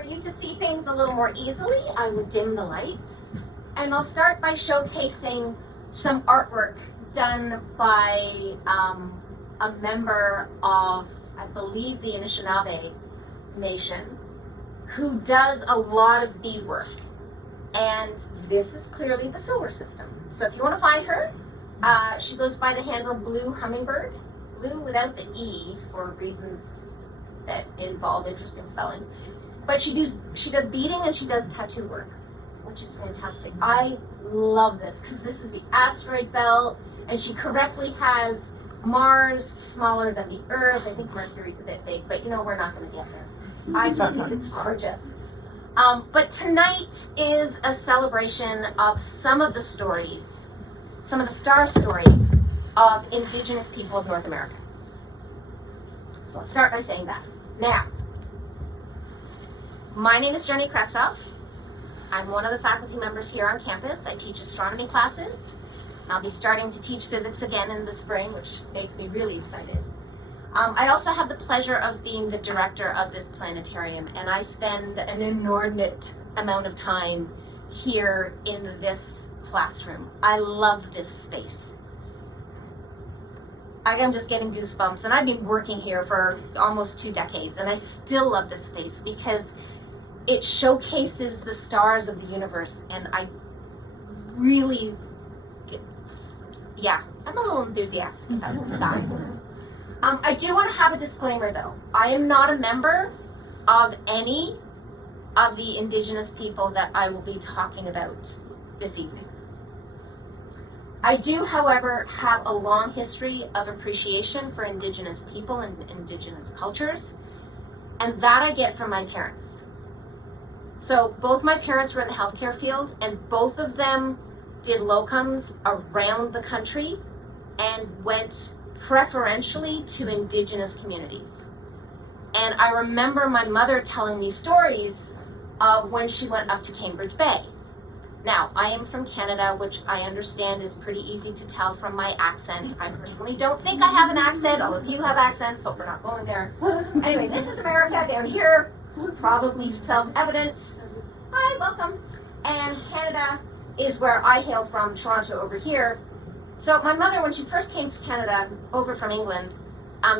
For you to see things a little more easily, I will dim the lights. And I'll start by showcasing some artwork done by a member of, I believe, the Anishinaabe Nation, who does a lot of beadwork. And this is clearly the solar system. So if you want to find her, she goes by the handle Blue Hummingbird. Blue without the E for reasons that involve interesting spelling. But she does beading and she does tattoo work, which is fantastic. I love this because this is the asteroid belt, and she correctly has Mars smaller than the Earth. I think Mercury's a bit big, but you know, we're not going to get there. I just think it's gorgeous. But tonight is a celebration of some of the stories, some of the star stories of Indigenous people of North America. So let's start by saying that. Now, my name is Jenny Krestoff. I'm one of the faculty members here on campus. I teach astronomy classes. I'll be starting to teach physics again in the spring, which makes me really excited. I also have the pleasure of being the director of this planetarium, and I spend an inordinate amount of time here in this classroom. I love this space. I am just getting goosebumps, and I've been working here for almost 2 decades, and I still love this space because it showcases the stars of the universe, and I really, I'm a little enthusiastic about the sky. I do want to have a disclaimer though. I am not a member of any of the Indigenous people that I will be talking about this evening. I do, however, have a long history of appreciation for Indigenous people and Indigenous cultures, and that I get from my parents. So both my parents were in the healthcare field, and both of them did locums around the country and went preferentially to Indigenous communities. And I remember my mother telling me stories of when she went up to Cambridge Bay. Now, I am from Canada, which I understand is pretty easy to tell from my accent. I personally don't think I have an accent. All of you have accents, but we're not going there. Anyway, this is America down here, probably self-evident. Hi, welcome. And Canada is where I hail from, Toronto over here. So my mother, when she first came to Canada, over from England,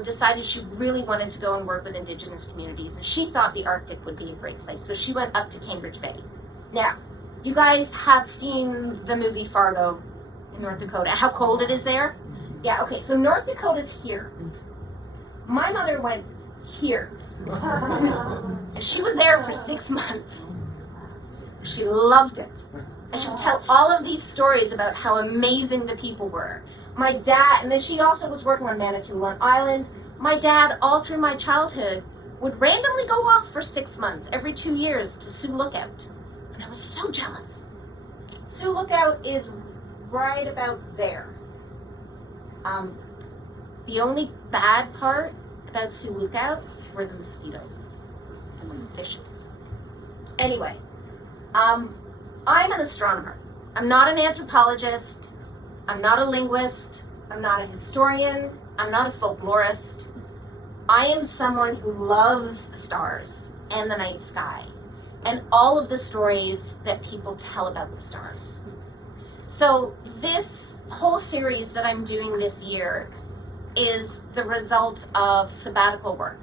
decided she really wanted to go and work with Indigenous communities, and she thought the Arctic would be a great place. So she went up to Cambridge Bay. Now, you guys have seen the movie Fargo in North Dakota. How cold it is there? Yeah, okay, so North Dakota's here. My mother went here. And she was there for 6 months. She loved it. And she would tell all of these stories about how amazing the people were. My dad, and then she also was working on Manitoulin Island. My dad, all through my childhood, would randomly go off for 6 months, every 2 years, to Sioux Lookout. And I was so jealous. Sioux Lookout is right about there. The only bad part about Sioux Lookout were the mosquitoes. They were vicious. Anyway, I'm an astronomer. I'm not an anthropologist. I'm not a linguist. I'm not a historian. I'm not a folklorist. I am someone who loves the stars and the night sky and all of the stories that people tell about the stars. So this whole series that I'm doing this year is the result of sabbatical work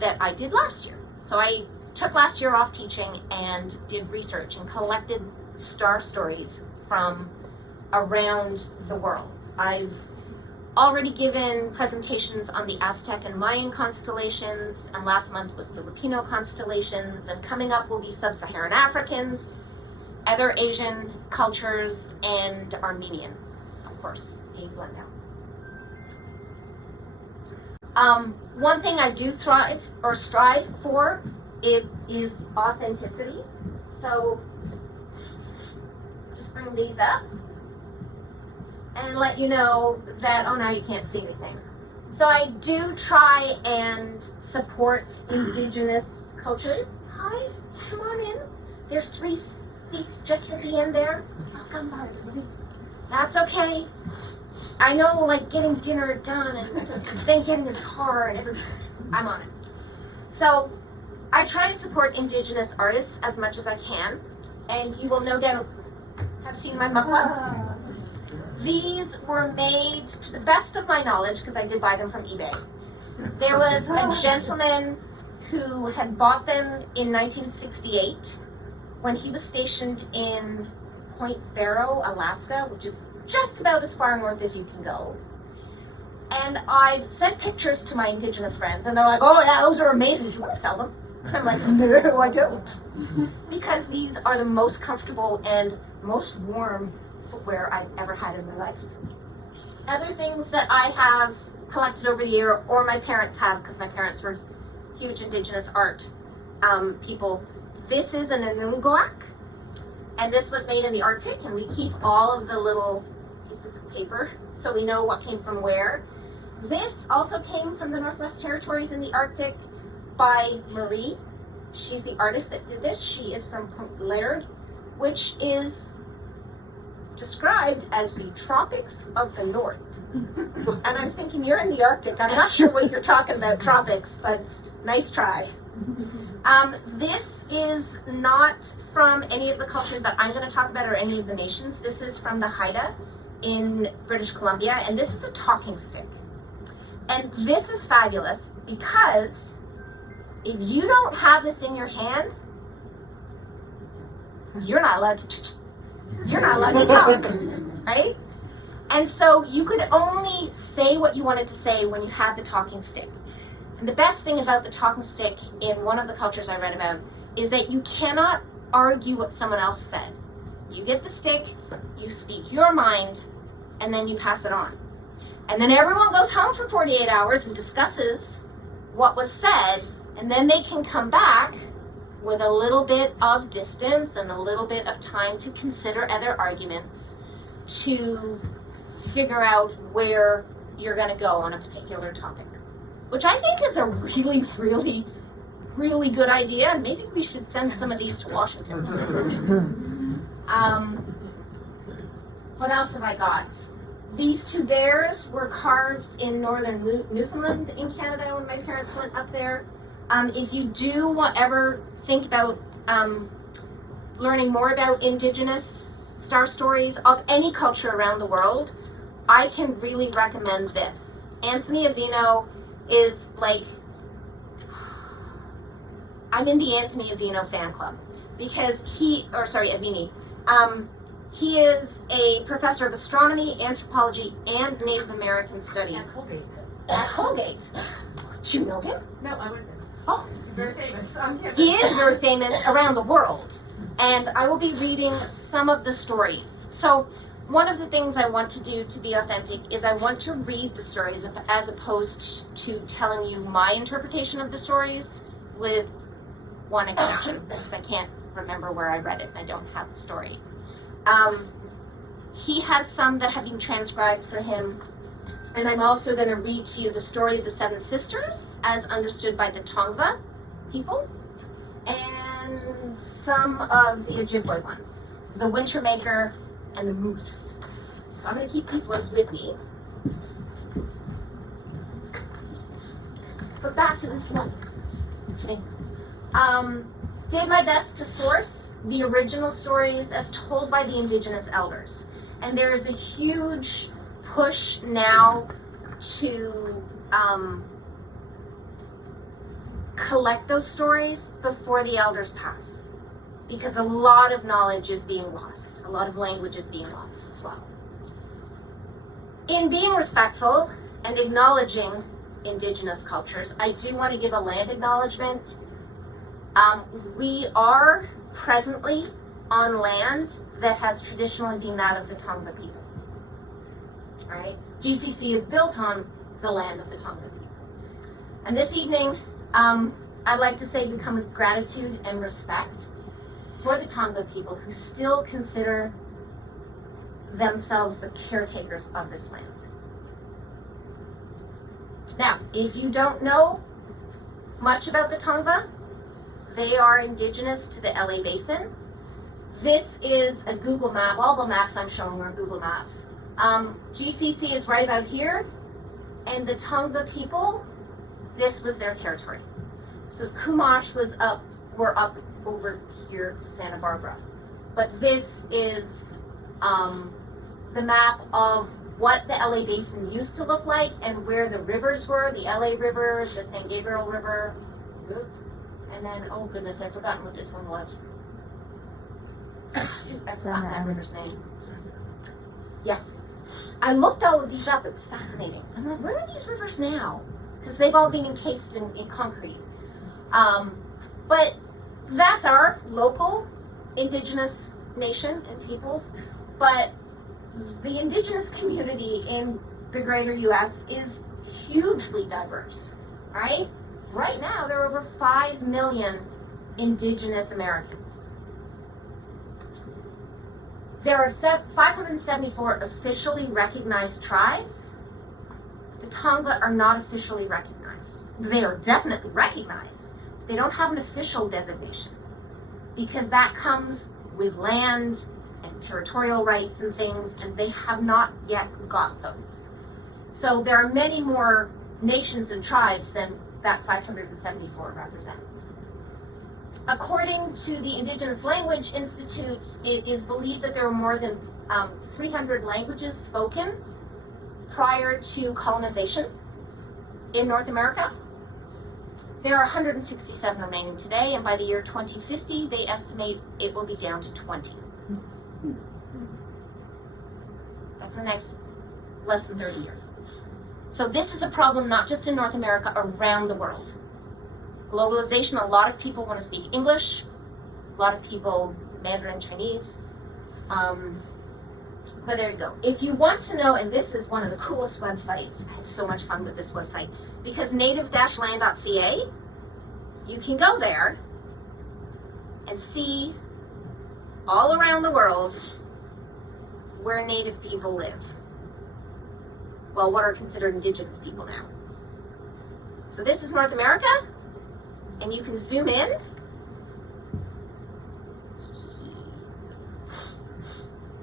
that I did last year. So I took last year off teaching and did research and collected star stories from around the world. I've already given presentations on the Aztec and Mayan constellations, and last month was Filipino constellations, and coming up will be Sub-Saharan African, other Asian cultures, and Armenian, of course, being blended out. One thing I do strive for is authenticity. So just bring these up and let you know that, oh, now you can't see anything. So I do try and support Indigenous cultures. Hi, come on in. There's 3 seats just at the end there. That's okay. I know, like, getting dinner done and then getting in the car and everything. I'm on it. So I try and support Indigenous artists as much as I can, and you will no doubt have seen my mug gloves. These were made, to the best of my knowledge, because I did buy them from eBay. There was a gentleman who had bought them in 1968 when he was stationed in Point Barrow, Alaska, which is just about as far north as you can go. And I sent pictures to my Indigenous friends, and they're like, oh yeah, those are amazing. Do you want to sell them? And I'm like, no, I don't. Because these are the most comfortable and most warm footwear I've ever had in my life. Other things that I have collected over the year, or my parents have, because my parents were huge Indigenous art people. This is an Anunguak, and this was made in the Arctic, and we keep all of the little pieces of paper so we know what came from where. This also came from the Northwest Territories in the Arctic by Marie. She's the artist that did this. She is from Point Laird, which is described as the tropics of the north. And I'm thinking, you're in the Arctic. I'm not sure what you're talking about, tropics, but nice try. This is not from any of the cultures that I'm going to talk about or any of the nations. This is from the Haida in British Columbia, and this is a talking stick. And this is fabulous because if you don't have this in your hand, you're not allowed to talk, right? And so you could only say what you wanted to say when you had the talking stick. And the best thing about the talking stick in one of the cultures I read about is that you cannot argue what someone else said. You get the stick, you speak your mind, and then you pass it on. And then everyone goes home for 48 hours and discusses what was said, and then they can come back with a little bit of distance and a little bit of time to consider other arguments to figure out where you're going to go on a particular topic, which I think is a really, really, really good idea. And maybe we should send some of these to Washington. What else have I got? These two bears were carved in northern Newfoundland in Canada when my parents went up there. If you do ever think about learning more about Indigenous star stories of any culture around the world, I can really recommend this. Anthony Avino is like, I'm in the Anthony Avino fan club because Avini. He is a professor of astronomy, anthropology, and Native American studies. At Colgate. Do you know him? No, I wouldn't. Oh. He's very famous. He is very famous around the world. And I will be reading some of the stories. So one of the things I want to do to be authentic is I want to read the stories as opposed to telling you my interpretation of the stories, with one exception, because I can't remember where I read it and I don't have the story. He has some that have been transcribed for him, and I'm also going to read to you the story of the Seven Sisters as understood by the Tongva people, and some of the Ojibwe ones, the Wintermaker and the Moose. So I'm going to keep these ones with me. But back to this one thing. Did my best to source the original stories as told by the Indigenous elders. And there is a huge push now to collect those stories before the elders pass, because a lot of knowledge is being lost. A lot of language is being lost as well. In being respectful and acknowledging Indigenous cultures, I do want to give a land acknowledgement. We are presently on land that has traditionally been that of the Tongva people. All right? GCC is built on the land of the Tongva people. And this evening, I'd like to say we come with gratitude and respect for the Tongva people who still consider themselves the caretakers of this land. Now, if you don't know much about the Tongva, they are indigenous to the LA Basin. This is a Google map. All the maps I'm showing are Google Maps. GCC is right about here, and the Tongva people, this was their territory. So Chumash were up over here to Santa Barbara. But this is the map of what the LA Basin used to look like and where the rivers were, the LA River, the San Gabriel River, and then, oh goodness, I've forgotten what this one was. I've forgotten that river's name. Yes. I looked all of these up, it was fascinating. I'm like, where are these rivers now? Because they've all been encased in concrete. But that's our local indigenous nation and peoples. But the indigenous community in the greater US is hugely diverse, right? Right now, there are over 5 million indigenous Americans. There are 574 officially recognized tribes. The Tongva are not officially recognized. They are definitely recognized. They don't have an official designation because that comes with land and territorial rights and things, and they have not yet got those. So there are many more nations and tribes than that 574 represents. According to the Indigenous Language Institute, it is believed that there were more than 300 languages spoken prior to colonization in North America. There are 167 remaining today, and by the year 2050, they estimate it will be down to 20. That's the next less than 30 years. So this is a problem not just in North America, around the world. Globalization, a lot of people want to speak English, a lot of people Mandarin Chinese. But there you go. If you want to know, and this is one of the coolest websites, I have so much fun with this website, because native-land.ca, you can go there and see all around the world where Native people live. Well, what are considered indigenous people now. So this is North America, and you can zoom in.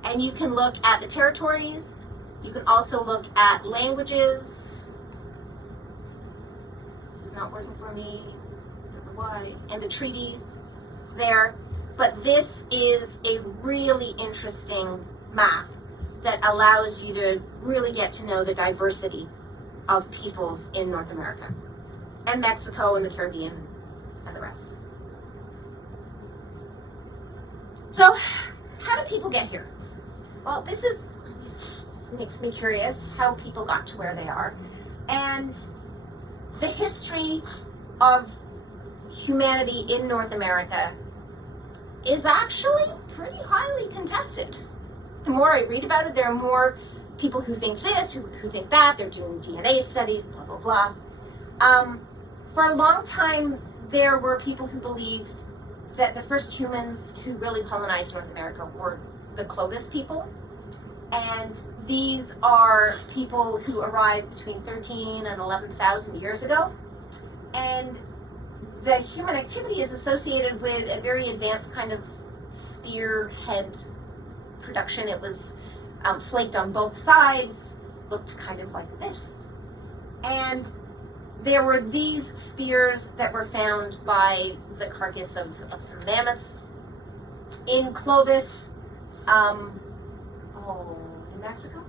And you can look at the territories. You can also look at languages. This is not working for me. I don't know why. And the treaties there. But this is a really interesting map that allows you to really get to know the diversity of peoples in North America and Mexico and the Caribbean and the rest. So, how do people get here? Well, this makes me curious how people got to where they are. And the history of humanity in North America is actually pretty highly contested. The more I read about it, there are more people who think this, who think that. They're doing DNA studies, blah, blah, blah. For a long time, there were people who believed that the first humans who really colonized North America were the Clovis people. And these are people who arrived between 13 and 11,000 years ago. And the human activity is associated with a very advanced kind of spearhead production. It was flaked on both sides, looked kind of like this. And there were these spears that were found by the carcass of some mammoths in Clovis, New Mexico?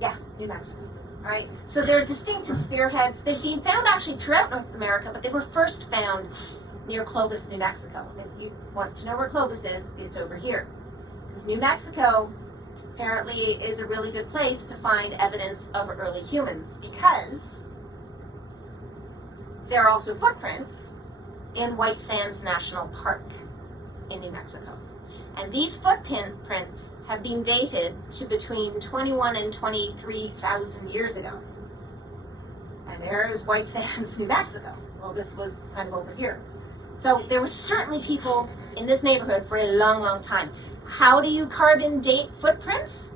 Yeah, New Mexico. All right, so they're distinctive spearheads. They've been found actually throughout North America, but they were first found near Clovis, New Mexico. If you want to know where Clovis is, it's over here. Because New Mexico apparently is a really good place to find evidence of early humans, because there are also footprints in White Sands National Park in New Mexico. And these footprints have been dated to between 21 and 23,000 years ago. And there's White Sands, New Mexico. Well, this was kind of over here. So there were certainly people in this neighborhood for a long, long time. How do you carbon date footprints?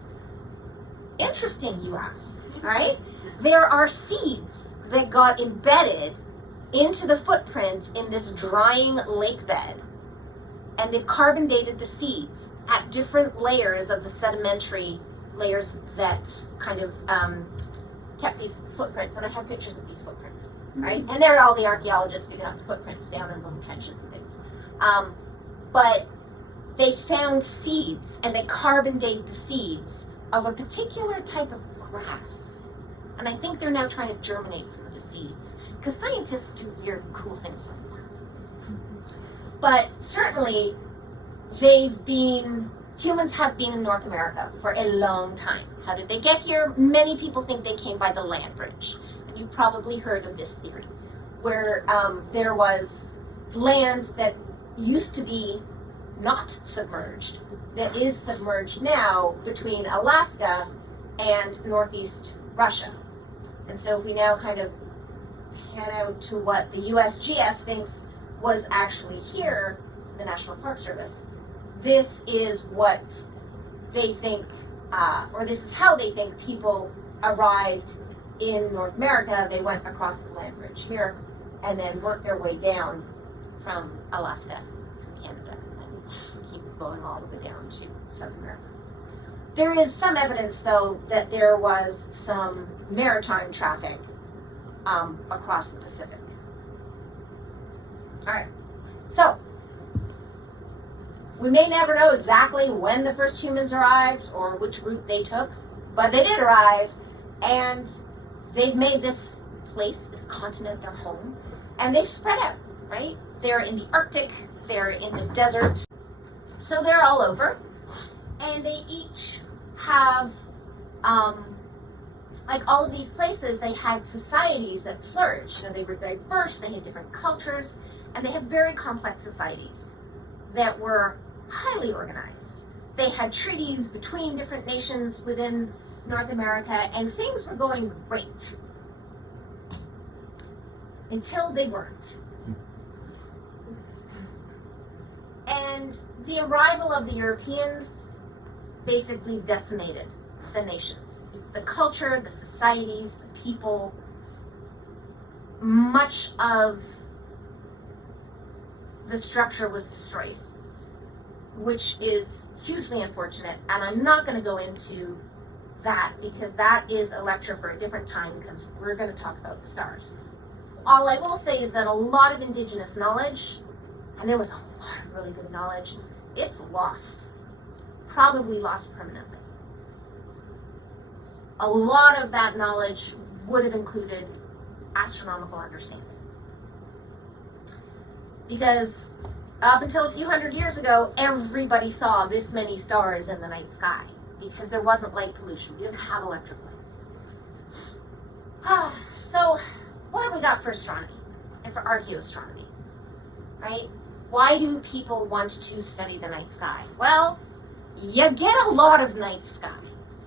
Interesting, you ask, right? There are seeds that got embedded into the footprint in this drying lake bed. And they've carbon dated the seeds at different layers of the sedimentary layers that kind of kept these footprints. And I have pictures of these footprints. right? And there are all the archaeologists digging up footprints down in little trenches and things. But they found seeds, and they carbon date the seeds of a particular type of grass. And I think they're now trying to germinate some of the seeds, because scientists do weird, cool things like that. But certainly, humans have been in North America for a long time. How did they get here? Many people think they came by the land bridge. And you've probably heard of this theory, where there was land that used to be not submerged, that is submerged now between Alaska and northeast Russia. And so if we now kind of pan out to what the USGS thinks was actually here, the National Park Service, this is what they think, or this is how they think people arrived in North America. They went across the land bridge here and then worked their way down from Alaska, Canada, and keep going all the way down to South America. There is some evidence, though, that there was some maritime traffic across the Pacific. All right, so we may never know exactly when the first humans arrived or which route they took, but they did arrive, and they've made this place, this continent, their home, and they've spread out, right? They're in the Arctic, they're in the desert, so they're all over, and they each have, like all of these places, they had societies that flourished. You know, they were diverse, they had different cultures, and they had very complex societies that were highly organized. They had treaties between different nations within North America, and things were going great until they weren't. And the arrival of the Europeans basically decimated the nations, the culture, the societies, the people. Much of the structure was destroyed, which is hugely unfortunate, and I'm not going to go into that because that is a lecture for a different time, because we're going to talk about the stars. All I will say is that a lot of indigenous knowledge, and there was a lot of really good knowledge, it's lost, probably lost permanently. A lot of that knowledge would have included astronomical understanding. Because up until a few hundred years ago, everybody saw this many stars in the night sky because there wasn't light pollution. We didn't have electric lights. So what have we got for astronomy and for archaeoastronomy, right? Why do people want to study the night sky? Well, you get a lot of night sky,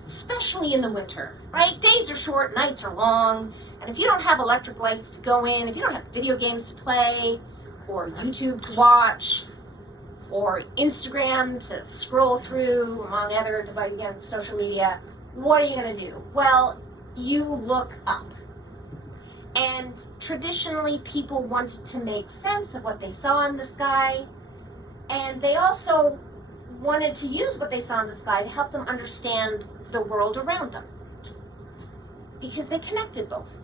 especially in the winter, right? Days are short, nights are long, and if you don't have electric lights to go in, if you don't have video games to play, or YouTube to watch, or Instagram to scroll through, among other social media, what are you going to do? Well, you look up. And traditionally, people wanted to make sense of what they saw in the sky, and they also wanted to use what they saw in the sky to help them understand the world around them, because they connected both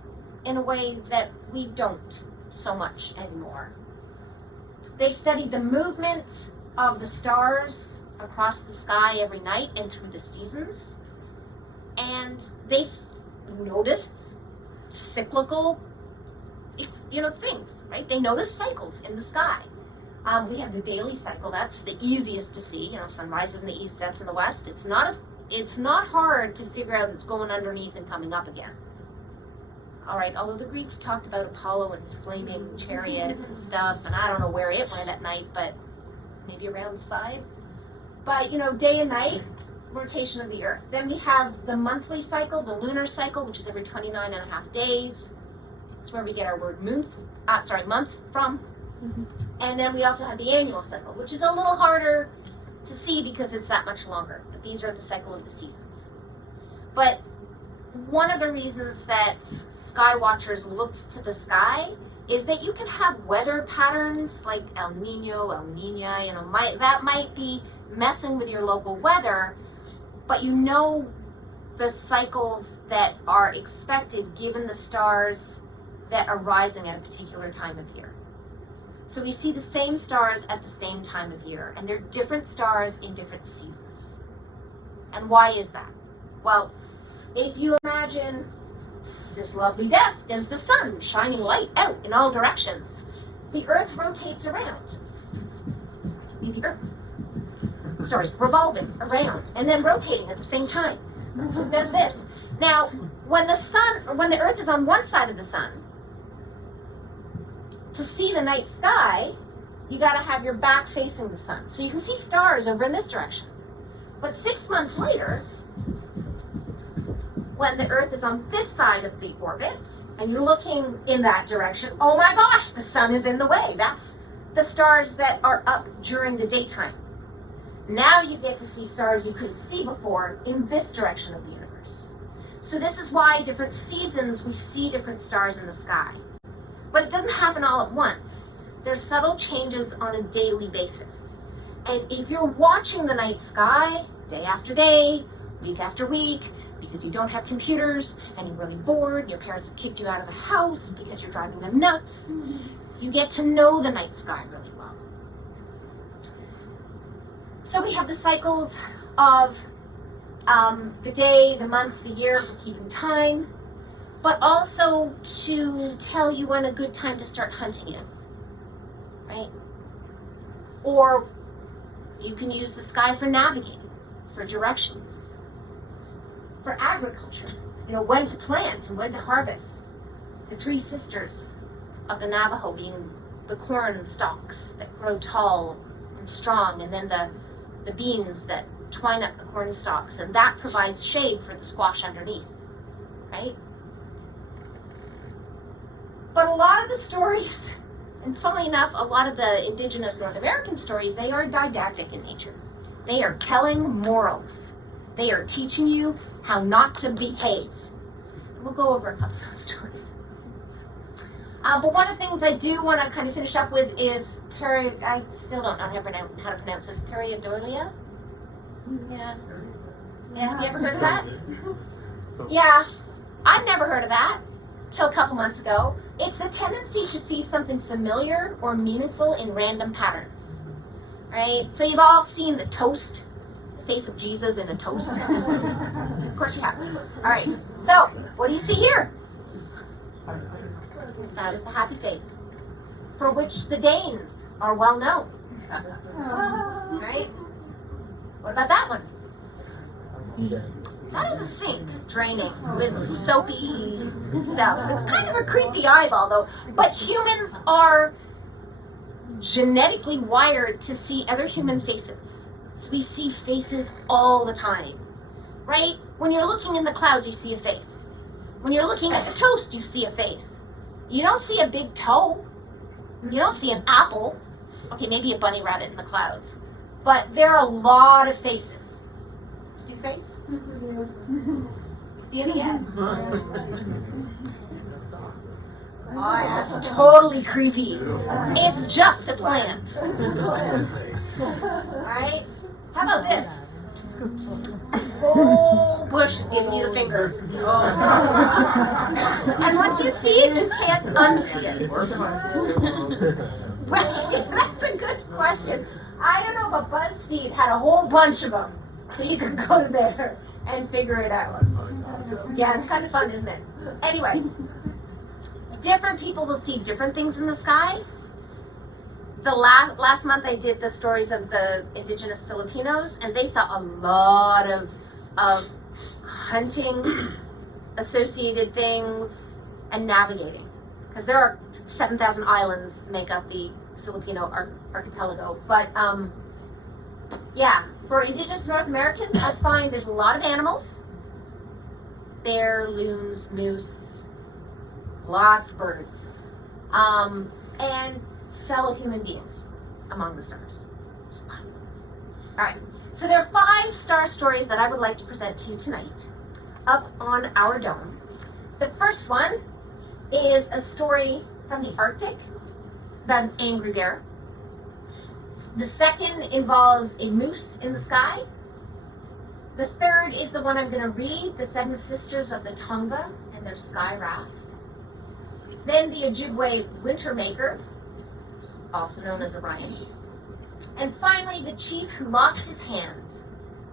in a way that we don't so much anymore. They studied the movement of the stars across the sky every night and through the seasons, and they noticed cyclical, things, right? They noticed cycles in the sky. We have the daily cycle. That's the easiest to see. Sun rises in the east, sets in the west. It's not hard to figure out it's going underneath and coming up again. All right, although the Greeks talked about Apollo and his flaming chariot and stuff, and I don't know where it went at night, but maybe around the side. But, day and night, rotation of the Earth. Then we have the monthly cycle, the lunar cycle, which is every 29 and a half days. That's where we get our word month from. And then we also have the annual cycle, which is a little harder to see because it's that much longer. But these are the cycle of the seasons. But one of the reasons that sky watchers looked to the sky is that you can have weather patterns like El Nino, El Niña, that might be messing with your local weather, but the cycles that are expected given the stars that are rising at a particular time of year. So we see the same stars at the same time of year, and they're different stars in different seasons. And why is that? Well, if you imagine this lovely desk as the sun shining light out in all directions, the Earth rotates around. Revolving around and then rotating at the same time. So it does this. Now, when the Earth is on one side of the sun, to see the night sky, you got to have your back facing the sun. So you can see stars over in this direction. But 6 months later, when the Earth is on this side of the orbit, and you're looking in that direction, oh my gosh, the sun is in the way. That's the stars that are up during the daytime. Now you get to see stars you couldn't see before in this direction of the universe. So this is why different seasons we see different stars in the sky. But it doesn't happen all at once. There's subtle changes on a daily basis. And if you're watching the night sky day after day, week after week, because you don't have computers and you're really bored, and your parents have kicked you out of the house because you're driving them nuts, you get to know the night sky really well. So we have the cycles of the day, the month, the year for keeping time, but also to tell you when a good time to start hunting is, right? Or you can use the sky for navigating, for directions, for agriculture, when to plant and when to harvest. The three sisters of the Navajo being the corn stalks that grow tall and strong, and then the beams that twine up the corn stalks, and that provides shade for the squash underneath, right? But a lot of the stories, and funnily enough, a lot of the indigenous North American stories, they are didactic in nature. They are telling morals. They are teaching you how not to behave. And we'll go over a couple of those stories. But one of the things I do want to kind of finish up with is I still don't know how to pronounce this, pareidolia. Yeah. Have you ever heard of that? Yeah. I've never heard of that till a couple months ago. It's the tendency to see something familiar or meaningful in random patterns, right? So you've all seen the toast, the face of Jesus in a toast. Of course you have. All right, so what do you see here? That is the happy face, for which the Danes are well known. Right? What about that one? That is a sink draining with soapy stuff. It's kind of a creepy eyeball though, but humans are genetically wired to see other human faces. So we see faces all the time, right? When you're looking in the clouds, you see a face. When you're looking at the toast, you see a face. You don't see a big toe. You don't see an apple. Okay, maybe a bunny rabbit in the clouds. But there are a lot of faces. See the face? See it yet? Oh, that's totally creepy. It's just a plant. Right? How about this? The whole bush is giving you the finger. And once you see it, you can't unsee it. Well, that's a good question. I don't know, but BuzzFeed had a whole bunch of them. So you could go to there and figure it out. Yeah, it's kind of fun, isn't it? Anyway, different people will see different things in the sky. The last month I did the stories of the indigenous Filipinos, and they saw a lot of hunting associated things and navigating, because there are 7,000 islands make up the Filipino archipelago. But yeah, for indigenous North Americans, I find there's a lot of animals: bear, loons, moose, lots of birds, and fellow human beings among the stars. All right, so there are 5 star stories that I would like to present to you tonight up on our dome. The first one is a story from the Arctic about an angry bear. The second involves a moose in the sky. The third is the one I'm going to read, the 7 Sisters of the Tonga and their sky raft. then the Ojibwe winter maker, also known as Orion, and finally the chief who lost his hand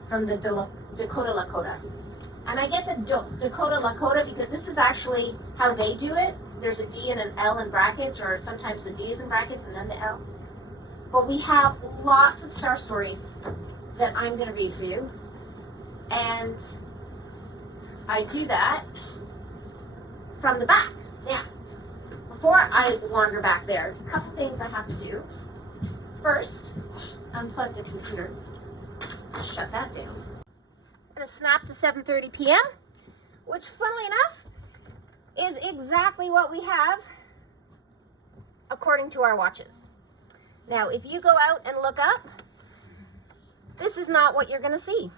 from the Dakota Lakota. And I get the Dakota Lakota because this is actually how they do it. There's a D and an L in brackets, or sometimes the D is in brackets and then the L. But we have lots of star stories that I'm going to read for you. And I do that from the back. Now, before I wander back there, a couple things I have to do. First, unplug the computer. Shut that down. I'm going to snap to 7:30 p.m., which, funnily enough, is exactly what we have according to our watches. Now, if you go out and look up, this is not what you're going to see,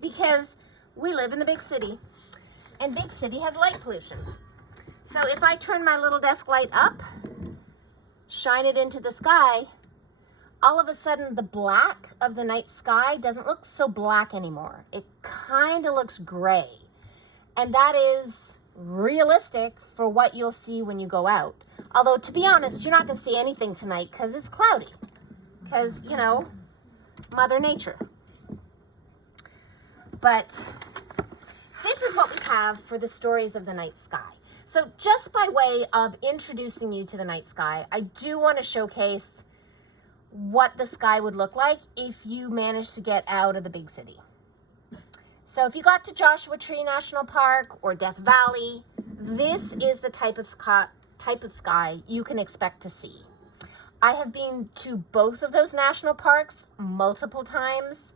because we live in the big city, and big city has light pollution. So if I turn my little desk light up, shine it into the sky, all of a sudden the black of the night sky doesn't look so black anymore. It kind of looks gray. And that is realistic for what you'll see when you go out. Although, to be honest, you're not going to see anything tonight because it's cloudy. Because, you know, Mother Nature. But this is what we have for the stories of the night sky. So just by way of introducing you to the night sky, I do want to showcase what the sky would look like if you managed to get out of the big city. So if you got to Joshua Tree National Park or Death Valley, this is the type of sky you can expect to see. I have been to both of those national parks multiple times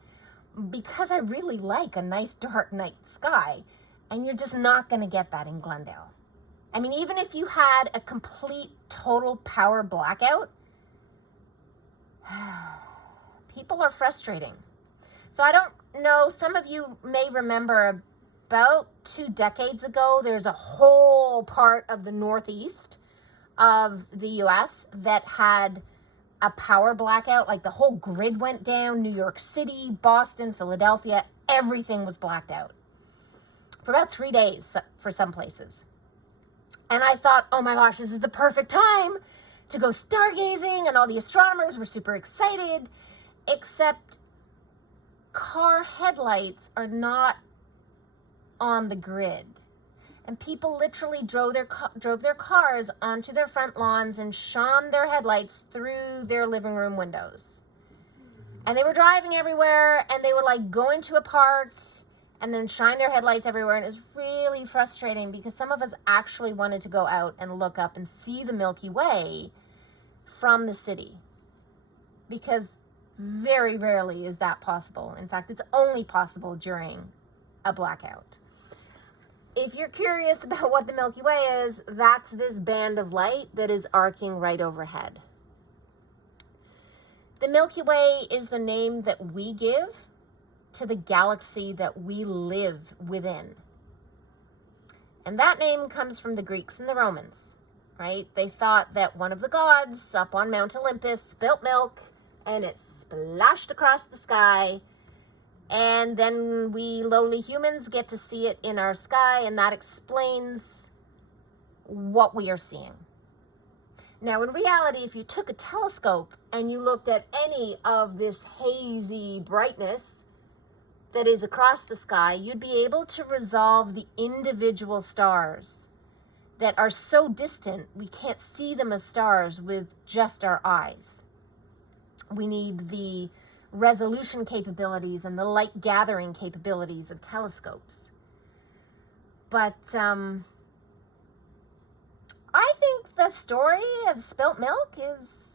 because I really like a nice dark night sky, and you're just not going to get that in Glendale. I mean, even if you had a complete, total power blackout, people are frustrating. So I don't know, some of you may remember about 2 decades ago, there's a whole part of the northeast of the US that had a power blackout. Like the whole grid went down. New York City, Boston, Philadelphia, everything was blacked out for about 3 days for some places. And I thought, oh my gosh, this is the perfect time to go stargazing, and all the astronomers were super excited, except car headlights are not on the grid. And people literally drove their cars onto their front lawns and shone their headlights through their living room windows. And they were driving everywhere, and they would like go into a park and then shine their headlights everywhere. And it was really frustrating because some of us actually wanted to go out and look up and see the Milky Way from the city, because very rarely is that possible. In fact, it's only possible during a blackout. If you're curious about what the Milky Way is, that's this band of light that is arcing right overhead. The Milky Way is the name that we give to the galaxy that we live within. And that name comes from the Greeks and the Romans, right? They thought that one of the gods up on Mount Olympus spilt milk and it splashed across the sky. And then we lowly humans get to see it in our sky, and that explains what we are seeing. Now, in reality, if you took a telescope and you looked at any of this hazy brightness that is across the sky, you'd be able to resolve the individual stars that are so distant we can't see them as stars with just our eyes. We need the resolution capabilities and the light gathering capabilities of telescopes. But I think the story of spilt milk is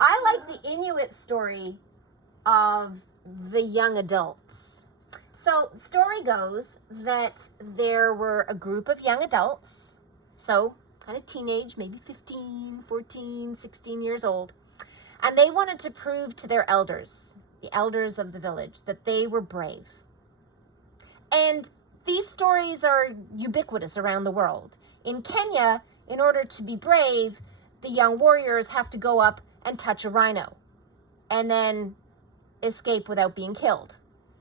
I like the Inuit story of the young adults. So the story goes that there were a group of young adults, so kind of teenage, maybe 15, 14, 16 years old, and they wanted to prove to their elders, the elders of the village, that they were brave. And these stories are ubiquitous around the world. In Kenya, in order to be brave, the young warriors have to go up and touch a rhino and then escape without being killed.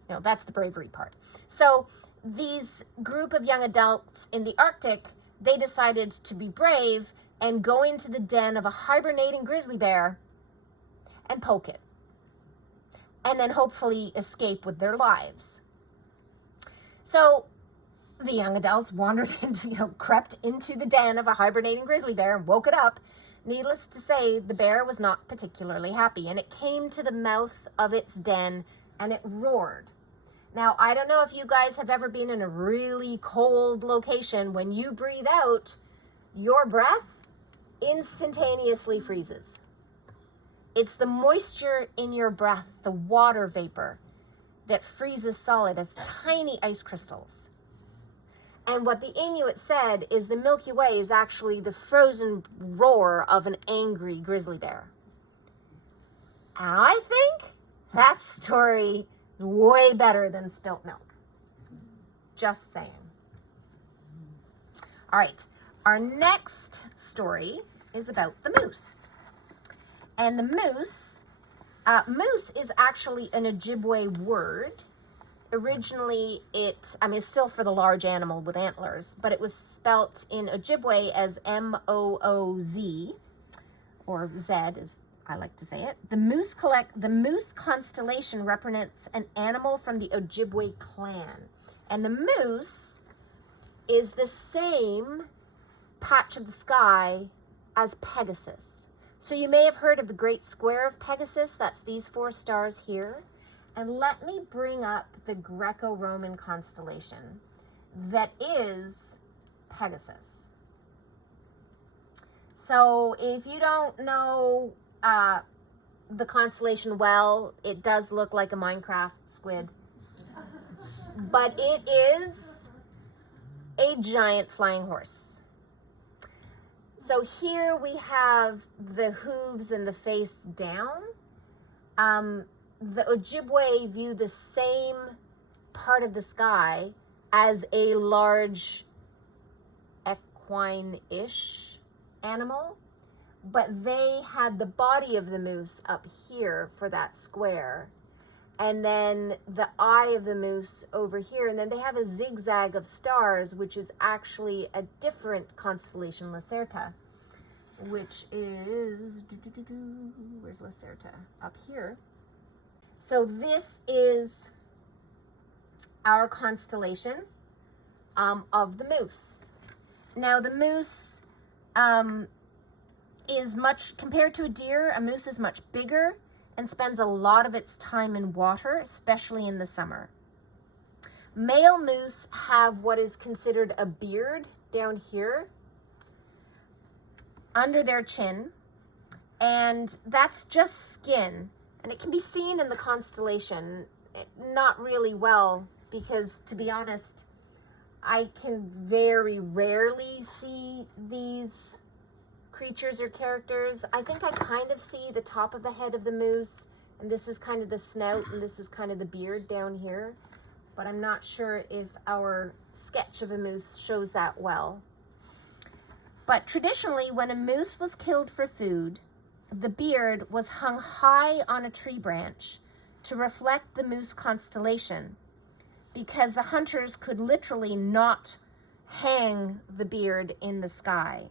You know, that's the bravery part. So these group of young adults in the Arctic, they decided to be brave and go into the den of a hibernating grizzly bear and poke it, and then hopefully escape with their lives. So the young adults wandered into, crept into the den of a hibernating grizzly bear and woke it up. Needless to say, the bear was not particularly happy, and it came to the mouth of its den and it roared. Now, I don't know if you guys have ever been in a really cold location. When you breathe out, your breath instantaneously freezes. It's the moisture in your breath, the water vapor, that freezes solid as tiny ice crystals. And what the Inuit said is the Milky Way is actually the frozen roar of an angry grizzly bear. And I think that story is way better than spilt milk. Just saying. All right, our next story is about the moose. And the moose is actually an Ojibwe word. Originally, it's still for the large animal with antlers, but it was spelt in Ojibwe as M-O-O-Z, or Z as I like to say it. The moose constellation represents an animal from the Ojibwe clan. And the moose is the same patch of the sky as Pegasus. So you may have heard of the Great Square of Pegasus. That's these 4 stars here. And let me bring up the Greco-Roman constellation that is Pegasus. So if you don't know the constellation well, it does look like a Minecraft squid. But it is a giant flying horse. So here we have the hooves and the face down. The Ojibwe view the same part of the sky as a large equine-ish animal, but they had the body of the moose up here for that square, and then the eye of the moose over here, and then they have a zigzag of stars, which is actually a different constellation, Lacerta, which is, where's Lacerta? Up here. So this is our constellation of the moose. Now the moose is much, compared to a deer, a moose is much bigger and spends a lot of its time in water, especially in the summer. Male moose have what is considered a beard down here under their chin, and that's just skin. And it can be seen in the constellation, not really well, because to be honest, I can very rarely see these creatures or characters. I think I kind of see the top of the head of the moose, and this is kind of the snout, and this is kind of the beard down here. But I'm not sure if our sketch of a moose shows that well. But traditionally, when a moose was killed for food, the beard was hung high on a tree branch to reflect the moose constellation, because the hunters could literally not hang the beard in the sky.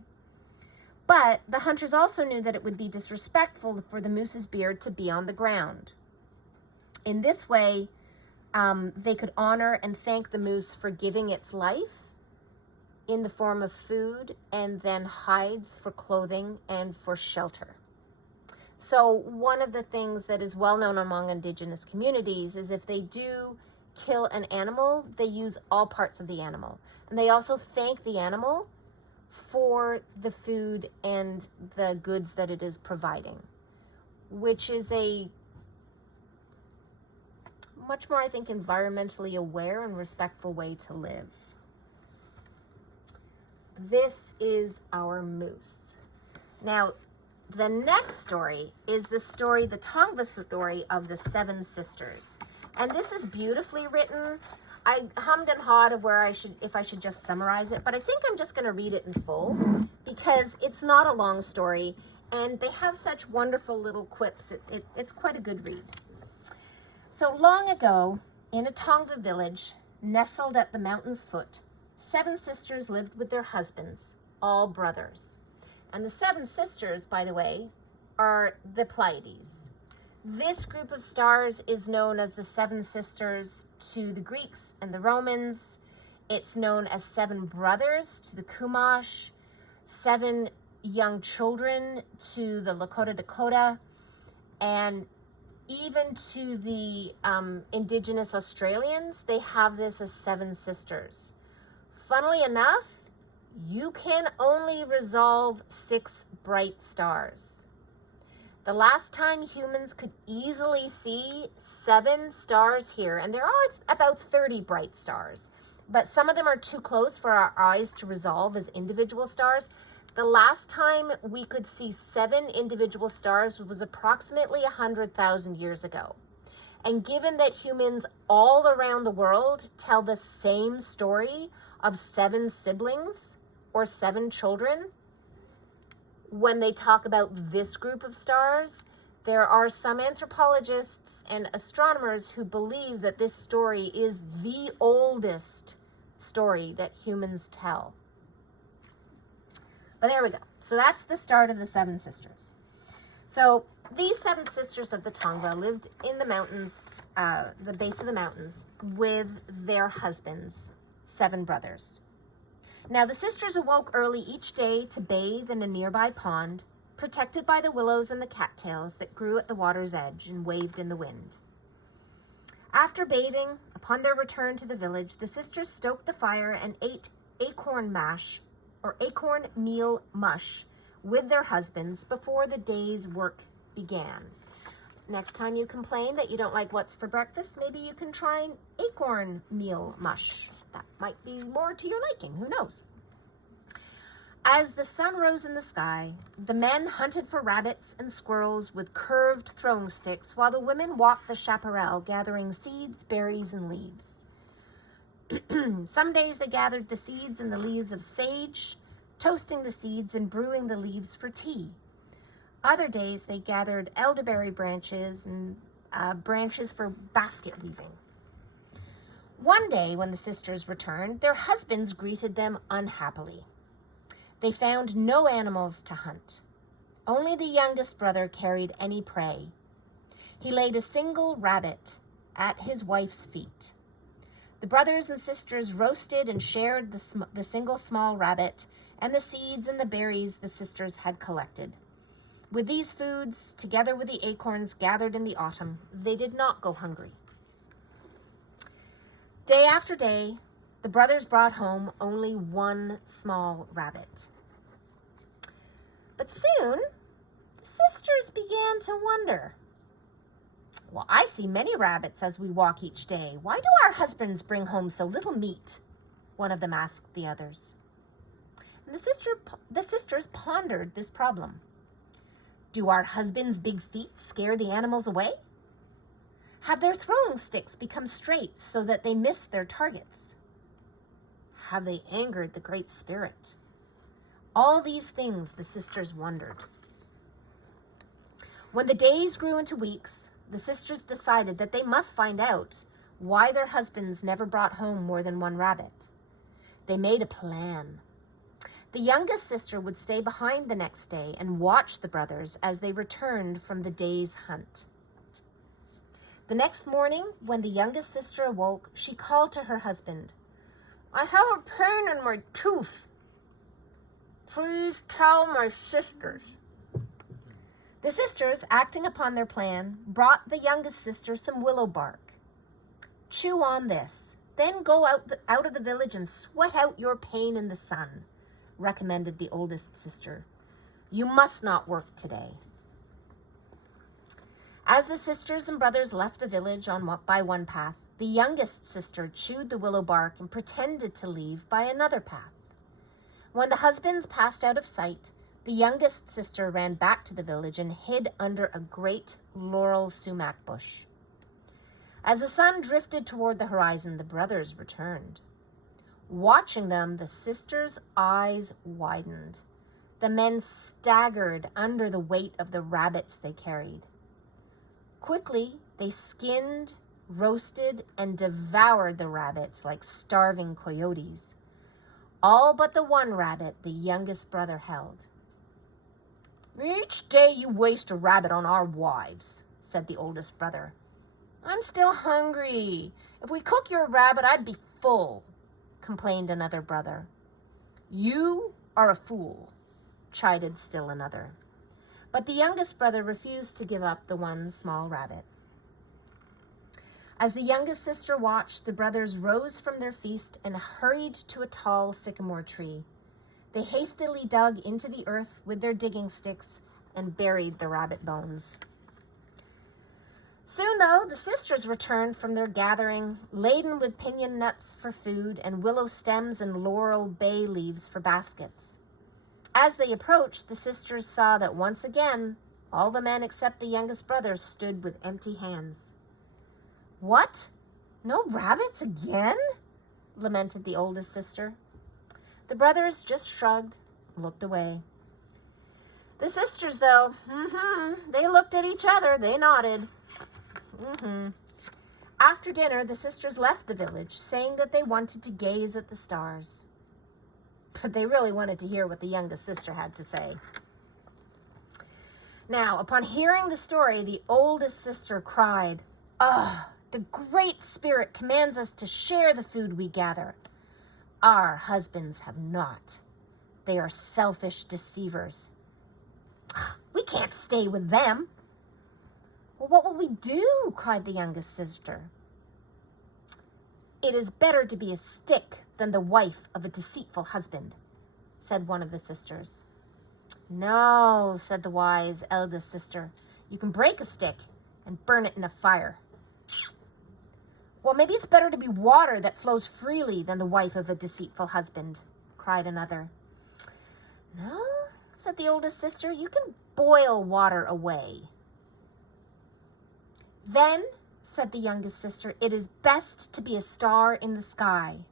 But the hunters also knew that it would be disrespectful for the moose's beard to be on the ground. In this way, they could honor and thank the moose for giving its life in the form of food and then hides for clothing and for shelter. So one of the things that is well known among Indigenous communities is if they do kill an animal, they use all parts of the animal. And they also thank the animal for the food and the goods that it is providing, which is a much more, I think, environmentally aware and respectful way to live. This is our moose. Now, the next story is the Tongva story of the 7 sisters. And this is beautifully written. I hummed and hawed of if I should just summarize it, but I think I'm just going to read it in full because it's not a long story and they have such wonderful little quips. It's quite a good read. So long ago, in a Tongva village, nestled at the mountain's foot, 7 sisters lived with their husbands, all brothers. And the 7 sisters, by the way, are the Pleiades. This group of stars is known as the 7 sisters to the Greeks and the Romans. It's known as 7 brothers to the Chumash, 7 young children to the Lakota Dakota, and even to the indigenous Australians, they have this as 7 sisters. Funnily enough, you can only resolve 6 bright stars. The last time humans could easily see 7 stars here, and there are about 30 bright stars, but some of them are too close for our eyes to resolve as individual stars. The last time we could see 7 individual stars was approximately 100,000 years ago. And given that humans all around the world tell the same story of 7 siblings or 7 children, when they talk about this group of stars, there are some anthropologists and astronomers who believe that this story is the oldest story that humans tell. But there we go. So that's the start of the 7 sisters. So these 7 sisters of the Tongva lived in the mountains, the base of the mountains, with their husbands, 7 brothers. Now the sisters awoke early each day to bathe in a nearby pond, protected by the willows and the cattails that grew at the water's edge and waved in the wind. After bathing, upon their return to the village, the sisters stoked the fire and ate acorn meal mush with their husbands before the day's work began. Next time you complain that you don't like what's for breakfast, maybe you can try an acorn meal mush. That might be more to your liking, who knows? As the sun rose in the sky, the men hunted for rabbits and squirrels with curved throwing sticks, while the women walked the chaparral, gathering seeds, berries, and leaves. Some days they gathered the seeds and the leaves of sage, toasting the seeds and brewing the leaves for tea. Other days they gathered elderberry branches and branches for basket weaving. One day when the sisters returned, their husbands greeted them unhappily. They found no animals to hunt. Only the youngest brother carried any prey. He laid a single rabbit at his wife's feet. The brothers and sisters roasted and shared the single small rabbit and the seeds and the berries the sisters had collected. With these foods, together with the acorns gathered in the autumn, they did not go hungry. Day after day, the brothers brought home only one small rabbit. But soon, the sisters began to wonder. Well, I see many rabbits as we walk each day. Why do our husbands bring home so little meat? One of them asked the others. And the sisters pondered this problem. Do our husbands' big feet scare the animals away? Have their throwing sticks become straight so that they miss their targets? Have they angered the Great Spirit? All these things the sisters wondered. When the days grew into weeks, the sisters decided that they must find out why their husbands never brought home more than one rabbit. They made a plan. The youngest sister would stay behind the next day and watch the brothers as they returned from the day's hunt. The next morning, when the youngest sister awoke, she called to her husband, "I have a pain in my tooth. Please tell my sisters." The sisters, acting upon their plan, brought the youngest sister some willow bark. "Chew on this, then go out of the village and sweat out your pain in the sun," recommended the oldest sister. "You must not work today." As the sisters and brothers left the village by one path, the youngest sister chewed the willow bark and pretended to leave by another path. When the husbands passed out of sight, the youngest sister ran back to the village and hid under a great laurel sumac bush. As the sun drifted toward the horizon, the brothers returned. Watching them, the sisters' eyes widened. The men staggered under the weight of the rabbits they carried. Quickly, they skinned, roasted and devoured the rabbits like starving coyotes, all but the one rabbit the youngest brother held. "Each day you waste a rabbit on our wives," said the oldest brother. "I'm still hungry. If we cook your rabbit, I'd be full," complained another brother. "You are a fool," chided still another. But the youngest brother refused to give up the one small rabbit. As the youngest sister watched, the brothers rose from their feast and hurried to a tall sycamore tree. They hastily dug into the earth with their digging sticks and buried the rabbit bones. Soon, though, the sisters returned from their gathering, laden with piñon nuts for food and willow stems and laurel bay leaves for baskets. As they approached, the sisters saw that once again, all the men except the youngest brother stood with empty hands. "What? No rabbits again?" lamented the oldest sister. The brothers just shrugged and looked away. The sisters, though, they looked at each other, they nodded. After dinner, the sisters left the village, saying that they wanted to gaze at the stars. But they really wanted to hear what the youngest sister had to say. Now, upon hearing the story, the oldest sister cried, "Ah, the Great Spirit commands us to share the food we gather. Our husbands have not. They are selfish deceivers. We can't stay with them." "Well, what will we do?" cried the youngest sister. "It is better to be a stick than the wife of a deceitful husband," said one of the sisters. "No," said the wise eldest sister. "You can break a stick and burn it in a fire." "Well, maybe it's better to be water that flows freely than the wife of a deceitful husband," cried another. "No," said the oldest sister, "you can boil water away." "Then," said the youngest sister, "it is best to be a star in the sky.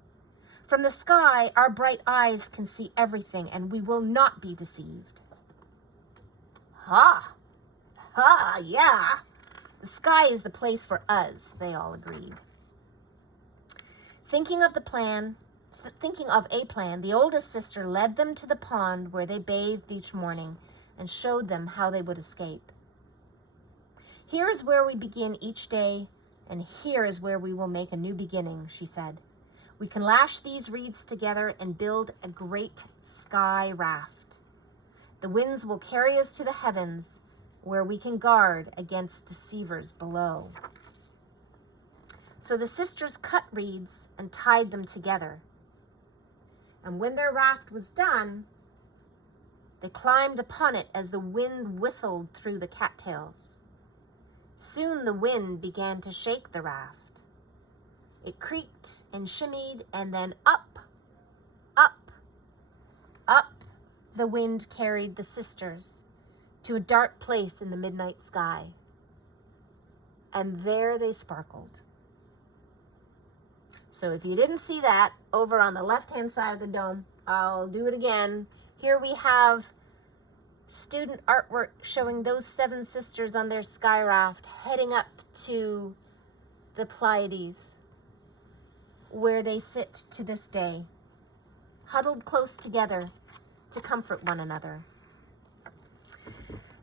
From the sky, our bright eyes can see everything, and we will not be deceived." "Ha! Ha, yeah! The sky is the place for us," they all agreed. Thinking of a plan, the oldest sister led them to the pond where they bathed each morning and showed them how they would escape. "Here is where we begin each day, and here is where we will make a new beginning," she said. "We can lash these reeds together and build a great sky raft. The winds will carry us to the heavens, where we can guard against deceivers below." So the sisters cut reeds and tied them together. And when their raft was done, they climbed upon it as the wind whistled through the cattails. Soon the wind began to shake the raft. It creaked and shimmied, and then up, up, up the wind carried the sisters to a dark place in the midnight sky. And there they sparkled. So if you didn't see that, over on the left-hand side of the dome, I'll do it again. Here we have student artwork showing those 7 sisters on their sky raft heading up to the Pleiades, where they sit to this day, huddled close together to comfort one another.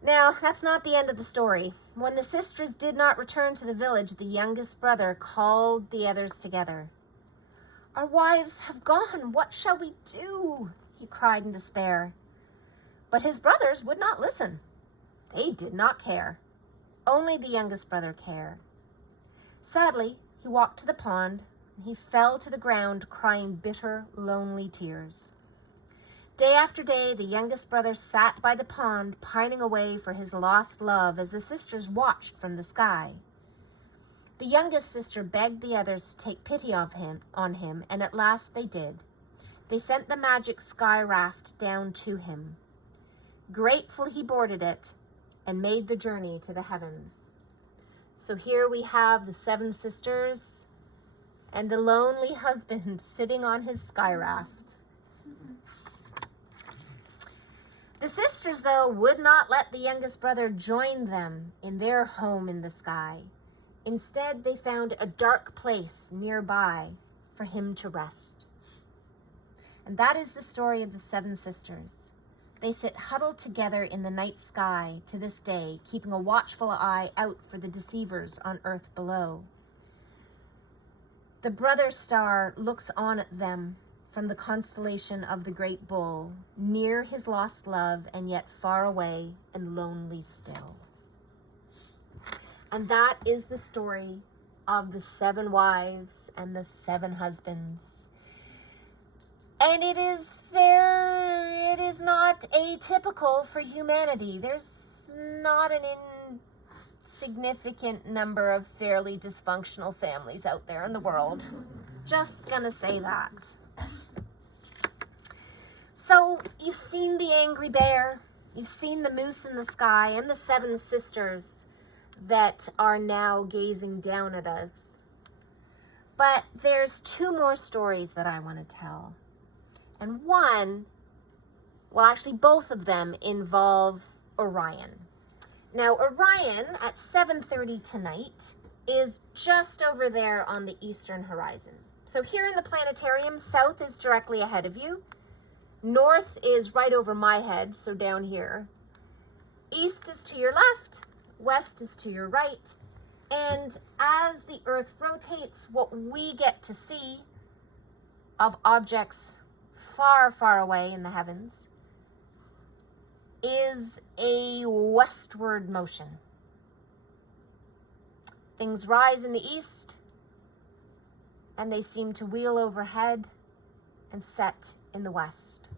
Now, that's not the end of the story. When the sisters did not return to the village, the youngest brother called the others together. "Our wives have gone. What shall we do?" he cried in despair. But his brothers would not listen. They did not care. Only the youngest brother cared. Sadly, he walked to the pond, and he fell to the ground crying bitter, lonely tears. Day after day, the youngest brother sat by the pond, pining away for his lost love as the sisters watched from the sky. The youngest sister begged the others to take pity on him, and at last they did. They sent the magic sky raft down to him. Grateful, he boarded it and made the journey to the heavens. So here we have the 7 sisters and the lonely husband sitting on his sky raft. The sisters, though, would not let the youngest brother join them in their home in the sky. Instead, they found a dark place nearby for him to rest. And that is the story of the 7 sisters. They sit huddled together in the night sky to this day, keeping a watchful eye out for the deceivers on earth below. The brother star looks on at them from the constellation of the great bull, near his lost love and yet far away and lonely still. And that is the story of the 7 wives and the 7 husbands. And it is not atypical for humanity. There's not an insignificant number of fairly dysfunctional families out there in the world. Just gonna say that. So you've seen the angry bear, you've seen the moose in the sky, and the 7 sisters that are now gazing down at us. But there's 2 more stories that I want to tell. And both of them involve Orion. Now, Orion at 7:30 tonight is just over there on the eastern horizon. So here in the planetarium, south is directly ahead of you. North is right over my head, so down here. East is to your left, west is to your right. And as the Earth rotates, what we get to see of objects far, far away in the heavens is a westward motion. Things rise in the east, and they seem to wheel overhead and set in the west,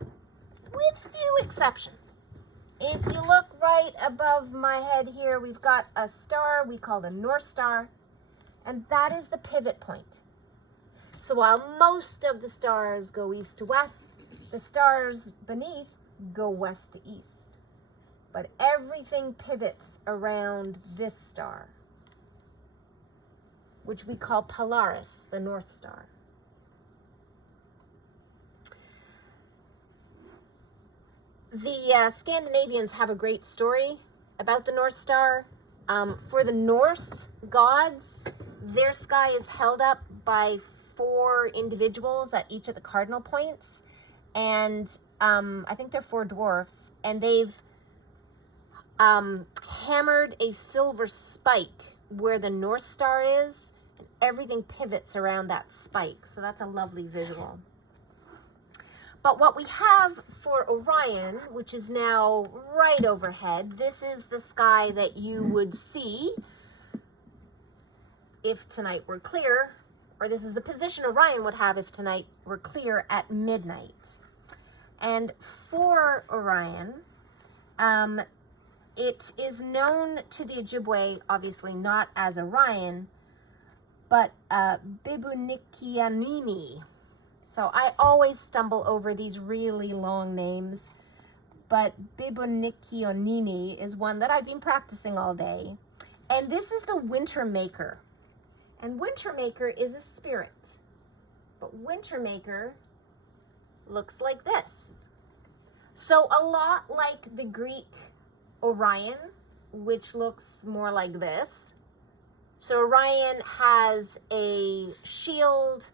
with few exceptions. If you look right above my head here, we've got a star we call the North Star, and that is the pivot point. So while most of the stars go east to west, the stars beneath go west to east. But everything pivots around this star, which we call Polaris, the North Star. The Scandinavians have a great story about the North Star. For the Norse gods, their sky is held up by 4 individuals at each of the cardinal points. And I think they're 4 dwarfs. And they've hammered a silver spike where the North Star is. And everything pivots around that spike. So that's a lovely visual. But what we have for Orion, which is now right overhead, this is the sky that you would see if tonight were clear, or this is the position Orion would have if tonight were clear at midnight. And for Orion, it is known to the Ojibwe, obviously not as Orion, but Bibunikianini. So I always stumble over these really long names, but Bibunikianini is one that I've been practicing all day. And this is the Winter Maker. And Winter Maker is a spirit, but Winter Maker looks like this. So a lot like the Greek Orion, which looks more like this. So Orion has a shield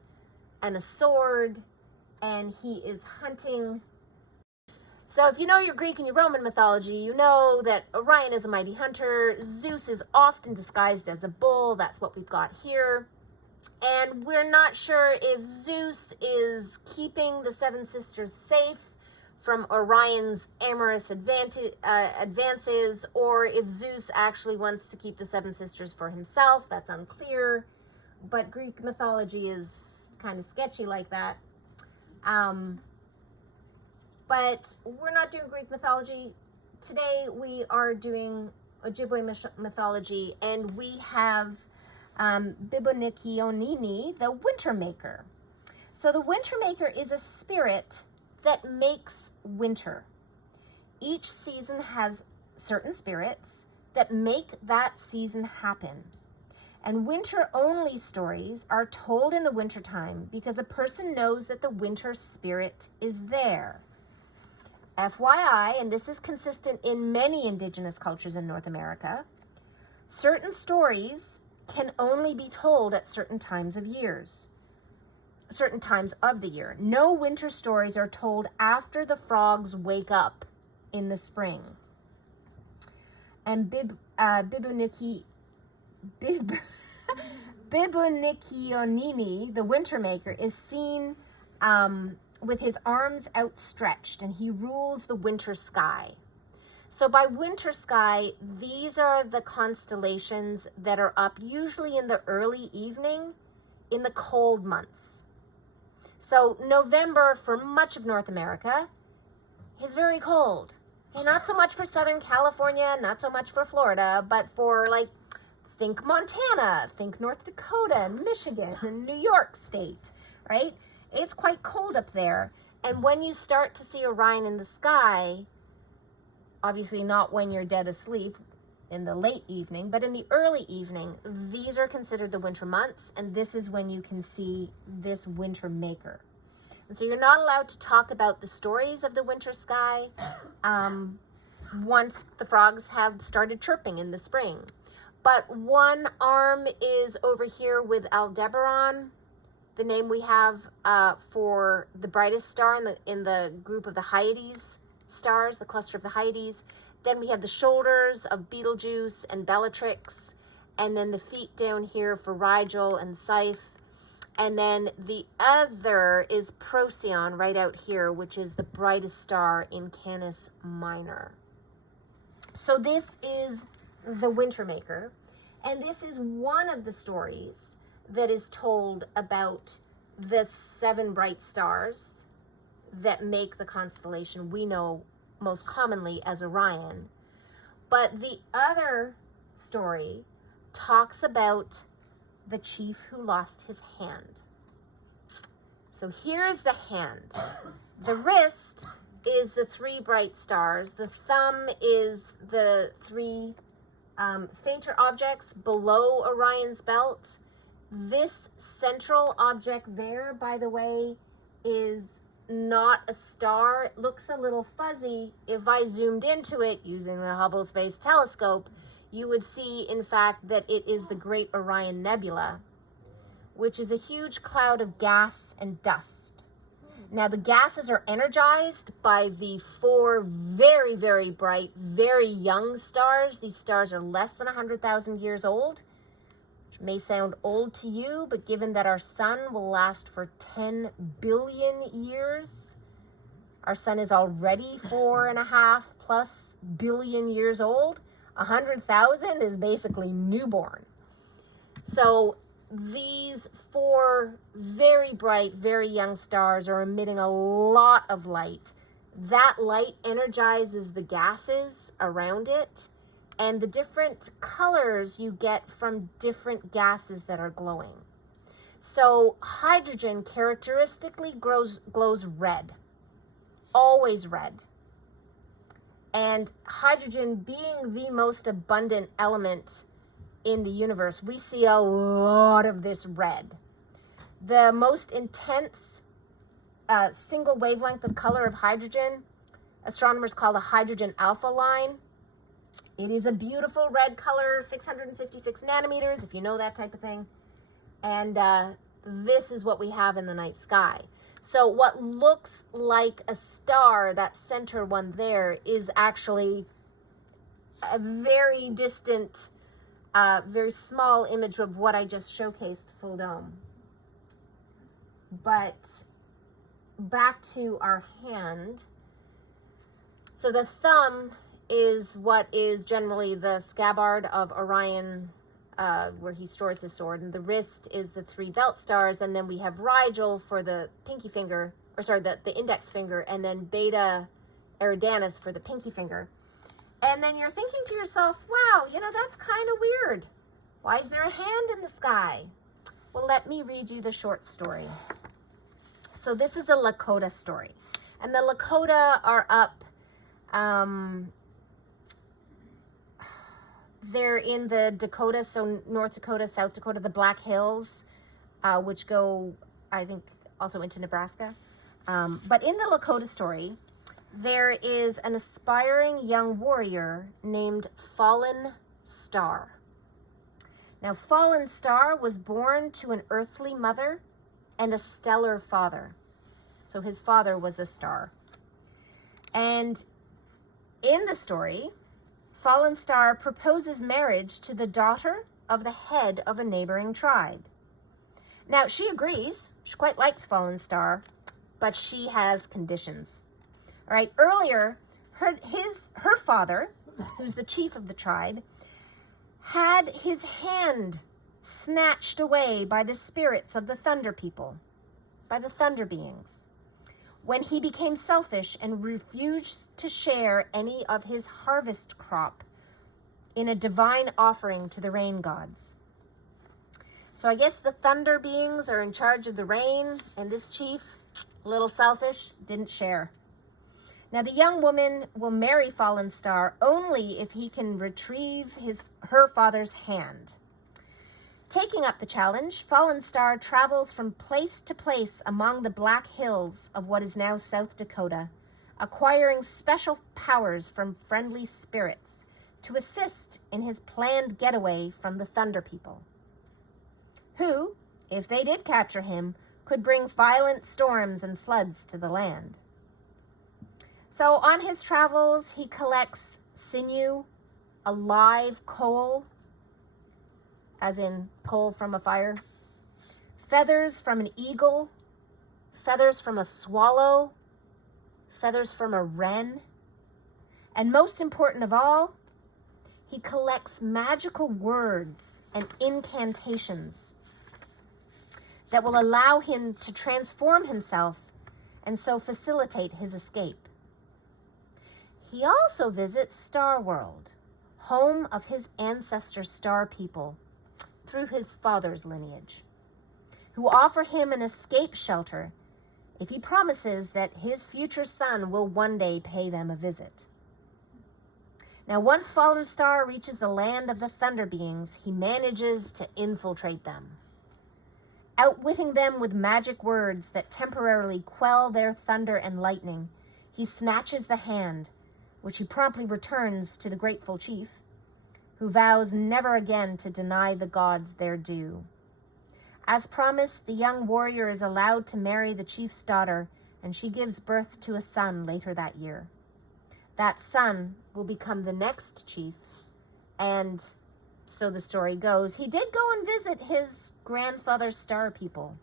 and a sword, and he is hunting. So if you know your Greek and your Roman mythology, you know that Orion is a mighty hunter. Zeus is often disguised as a bull. That's what we've got here. And we're not sure if Zeus is keeping the 7 sisters safe from Orion's amorous advances, or if Zeus actually wants to keep the 7 sisters for himself. That's unclear. But Greek mythology is kind of sketchy like that. But we're not doing Greek mythology. Today we are doing Ojibwe mythology, and we have Bibunikianini, the Winter Maker. So the Winter Maker is a spirit that makes winter. Each season has certain spirits that make that season happen. And winter-only stories are told in the wintertime because a person knows that the winter spirit is there. FYI, and this is consistent in many indigenous cultures in North America, certain stories can only be told at certain times of years. Certain times of the year. No winter stories are told after the frogs wake up in the spring. And Bibuniki Bibuniki, the winter maker, is seen with his arms outstretched, and he rules the winter sky. So by winter sky, these are the constellations that are up usually in the early evening in the cold months. So November for much of North America is very cold. Okay, not so much for Southern California, not so much for Florida, but for think Montana, think North Dakota and Michigan and New York State, right? It's quite cold up there. And when you start to see Orion in the sky, obviously not when you're dead asleep in the late evening, but in the early evening, these are considered the winter months, and this is when you can see this winter maker. And so you're not allowed to talk about the stories of the winter sky once the frogs have started chirping in the spring. But one arm is over here with Aldebaran, the name we have for the brightest star in the group of the Hyades stars, the cluster of the Hyades. Then we have the shoulders of Betelgeuse and Bellatrix, and then the feet down here for Rigel and Scythe. And then the other is Procyon right out here, which is the brightest star in Canis Minor. So this is the winter maker, and this is one of the stories that is told about the 7 bright stars that make the constellation we know most commonly as Orion. But the other story talks about the chief who lost his hand. So here's the hand. The wrist is the 3 bright stars. The thumb is the 3 fainter objects below Orion's belt. This central object there, by the way, is not a star. It looks a little fuzzy. If I zoomed into it using the Hubble Space Telescope, you would see, in fact, that it is the Great Orion Nebula, which is a huge cloud of gas and dust. Now, the gases are energized by the 4 very, very bright, very young stars. These stars are less than 100,000 years old, which may sound old to you, but given that our sun will last for 10 billion years, our sun is already 4.5 plus billion years old. 100,000 is basically newborn. So these 4 very bright, very young stars are emitting a lot of light. That light energizes the gases around it, and the different colors you get from different gases that are glowing. So hydrogen characteristically glows red, always red. And hydrogen being the most abundant element in the universe, we see a lot of this red. The most intense single wavelength of color of hydrogen, astronomers call the hydrogen alpha line. It is a beautiful red color, 656 nanometers, if you know that type of thing. And this is what we have in the night sky. So what looks like a star, that center one there, is actually a very distant, very small image of what I just showcased full dome. But back to our hand. So the thumb is what is generally the scabbard of Orion, where he stores his sword, and the wrist is the 3 belt stars, and then we have Rigel for the pinky finger, or sorry, the index finger, and then Beta Eridanus for the pinky finger. And then you're thinking to yourself, wow, that's kind of weird. Why is there a hand in the sky? Well, let me read you the short story. So this is a Lakota story, and the Lakota are up, they're in the Dakota, so North Dakota, South Dakota, the Black Hills, which go, I think, also into Nebraska. But in the Lakota story, there is an aspiring young warrior named Fallen Star. Now, Fallen Star was born to an earthly mother and a stellar father. So his father was a star. And in the story, Fallen Star proposes marriage to the daughter of the head of a neighboring tribe. Now, she agrees. She quite likes Fallen Star, but she has conditions. All right, earlier, her father, who's the chief of the tribe, had his hand snatched away by the spirits of the thunder people, by the thunder beings, when he became selfish and refused to share any of his harvest crop in a divine offering to the rain gods. So I guess the thunder beings are in charge of the rain, and this chief, a little selfish, didn't share. Now the young woman will marry Fallen Star only if he can retrieve her father's hand. Taking up the challenge, Fallen Star travels from place to place among the Black Hills of what is now South Dakota, acquiring special powers from friendly spirits to assist in his planned getaway from the Thunder People, who, if they did capture him, could bring violent storms and floods to the land. So on his travels, he collects sinew, a live coal, as in coal from a fire, feathers from an eagle, feathers from a swallow, feathers from a wren, and most important of all, he collects magical words and incantations that will allow him to transform himself and so facilitate his escape. He also visits Star World, home of his ancestor star people, through his father's lineage, who offer him an escape shelter if he promises that his future son will one day pay them a visit. Now, once Fallen Star reaches the land of the Thunder Beings, he manages to infiltrate them, outwitting them with magic words that temporarily quell their thunder and lightning. He snatches the hand, which he promptly returns to the grateful chief, who vows never again to deny the gods their due. As promised, the young warrior is allowed to marry the chief's daughter, and she gives birth to a son later that year. That son will become the next chief, and so the story goes, he did go and visit his grandfather's star people.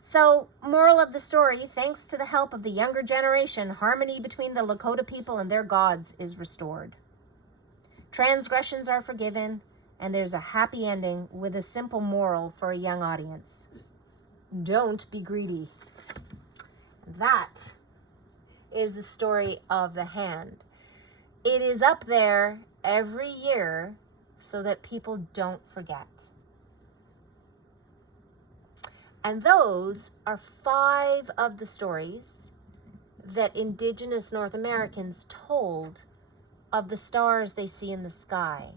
So, moral of the story, thanks to the help of the younger generation, harmony between the Lakota people and their gods is restored. Transgressions are forgiven, and there's a happy ending with a simple moral for a young audience. Don't be greedy. That is the story of the hand. It is up there every year so that people don't forget. And those are 5 of the stories that Indigenous North Americans told of the stars they see in the sky.